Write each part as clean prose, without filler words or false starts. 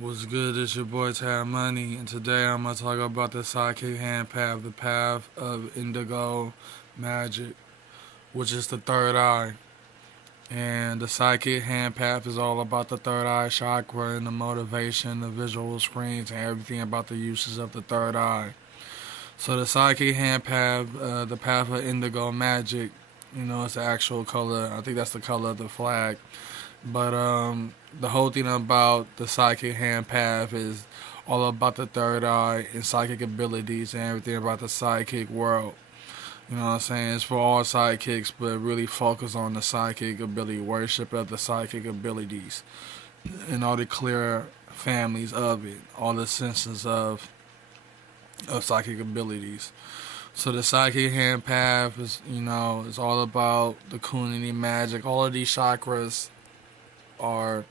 What's good? It's your boy Tad Money, and today I'm gonna talk about the sidekick hand path, the path of Indigo Magic, which is the third eye. And the sidekick hand path is all about the third eye chakra and the motivation, the visual screens, and everything about the uses of the third eye. So the sidekick hand path, the path of Indigo Magic, it's the actual color. I think that's the color of the flag. But the whole thing about the psychic hand path is all about the third eye and psychic abilities and everything about the psychic world. You know what I'm saying? It's for all sidekicks, but really focus on the psychic ability, worship of the psychic abilities, and all the clear families of it, all the senses of psychic abilities. So the psychic hand path is, it's all about the Kundalini magic. All of these chakras are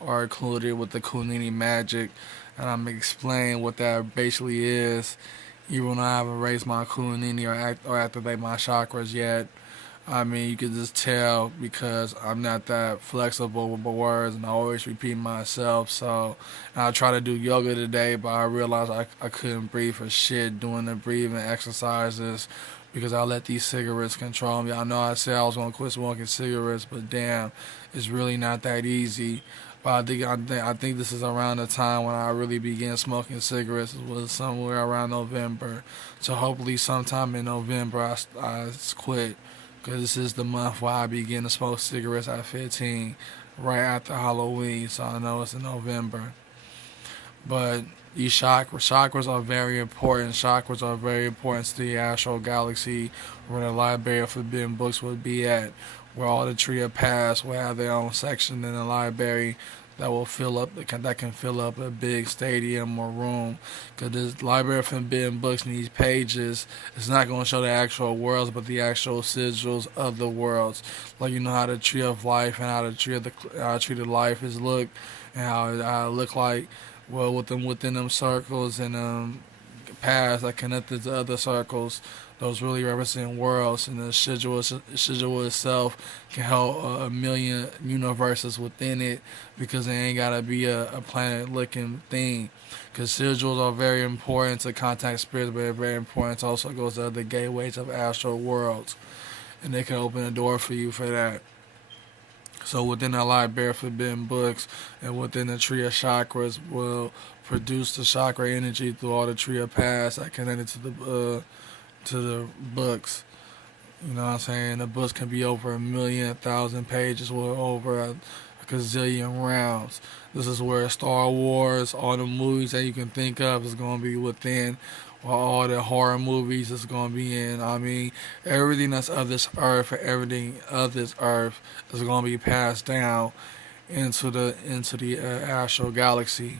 are included with the Kundalini magic, and I'm gonna explain what that basically is. Even though I haven't raised my Kundalini or activate my chakras yet, I mean you can just tell because I'm not that flexible with my words, and I always repeat myself. So and I try to do yoga today, but I realized I couldn't breathe for shit doing the breathing exercises because I let these cigarettes control me. I know I said I was gonna quit smoking cigarettes, but damn, it's really not that easy. But I think this is around the time when I really began smoking cigarettes. It was somewhere around November. So hopefully sometime in November I quit. Because this is the month where I began to smoke cigarettes at 15, right after Halloween. So I know it's in November. But these chakras are very important. Chakras are very important to the astral galaxy, where the Library of Forbidden Books would be at, where all the Tree of Past will have their own section in the library that will fill up that can fill up a big stadium or room. Because this Library of Forbidden Books and these pages, it's not going to show the actual worlds, but the actual sigils of the worlds. Like how the Tree of Life and how the Tree of Life is looked and how it look like. Well, within them circles and paths that connected to other circles, those really represent worlds, and the schedule itself can hold a million universes within it because it ain't gotta be a planet-looking thing. Because sigils are very important to contact spirits, but they're very important to also go to other gateways of astral worlds, and they can open a door for you for that. So within the library of forbidden books and within the tree of chakras will produce the chakra energy through all the tree of past that connected to the books. You know what I'm saying? The books can be over a million, 1,000 pages, or over a gazillion rounds. This is where Star Wars, all the movies that you can think of, is going to be within. While all the horror movies is going to be in. I mean, everything that's of this earth, everything of this earth is going to be passed down into the astral galaxy.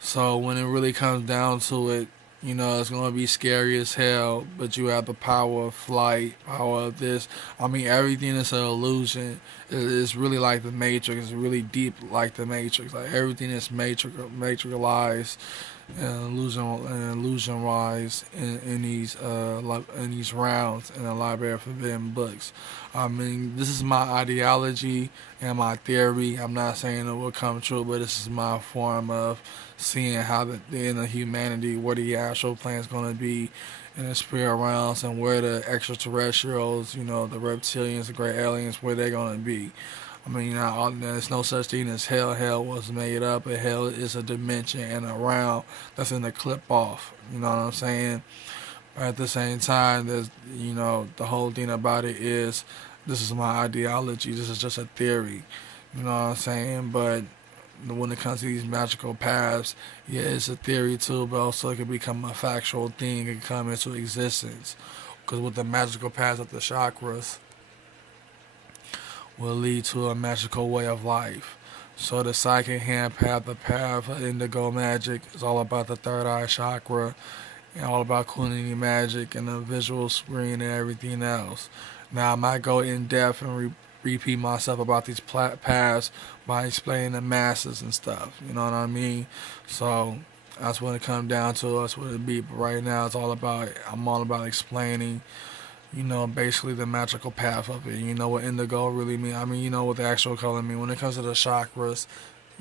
So when it really comes down to it, it's gonna be scary as hell, but you have the power of flight, power of this. I mean, everything is an illusion. It's really like the Matrix. It's really deep like the Matrix. Like everything is matrixized and illusion wise in these rounds in the Library of Forbidden Books. I mean, this is my ideology and my theory. I'm not saying it will come true, but this is my form of seeing how the end of humanity, where the actual plan is going to be in the spirit realms, and where the extraterrestrials, the reptilians, the great aliens, where they're going to be. I mean, there's no such thing as hell. Hell was made up, and hell is a dimension and a realm that's in the clip off. You know what I'm saying? But at the same time, the whole thing about it is this is my ideology. This is just a theory. You know what I'm saying? But when it comes to these magical paths, yeah, it's a theory too, but also it can become a factual thing. It can come into existence. Because with the magical paths of the chakras, will lead to a magical way of life. So the psychic hand path, the path of indigo magic, is all about the third eye chakra and all about Kundalini magic and the visual screen and everything else. Now I might go in depth and repeat myself about these paths by explaining the masses and stuff. You know what I mean? So that's when it comes down to. That's what it be. But right now, I'm all about explaining basically the magical path of it. You know what indigo really mean? I mean, you know what the actual color mean. When it comes to the chakras,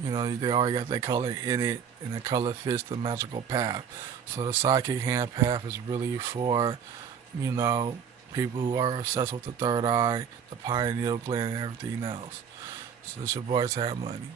You know, they already got that color in it, and the color fits the magical path. So the sidekick hand path is really for, you know, people who are obsessed with the third eye, the pineal gland, and everything else. So it's your boy Tab Money.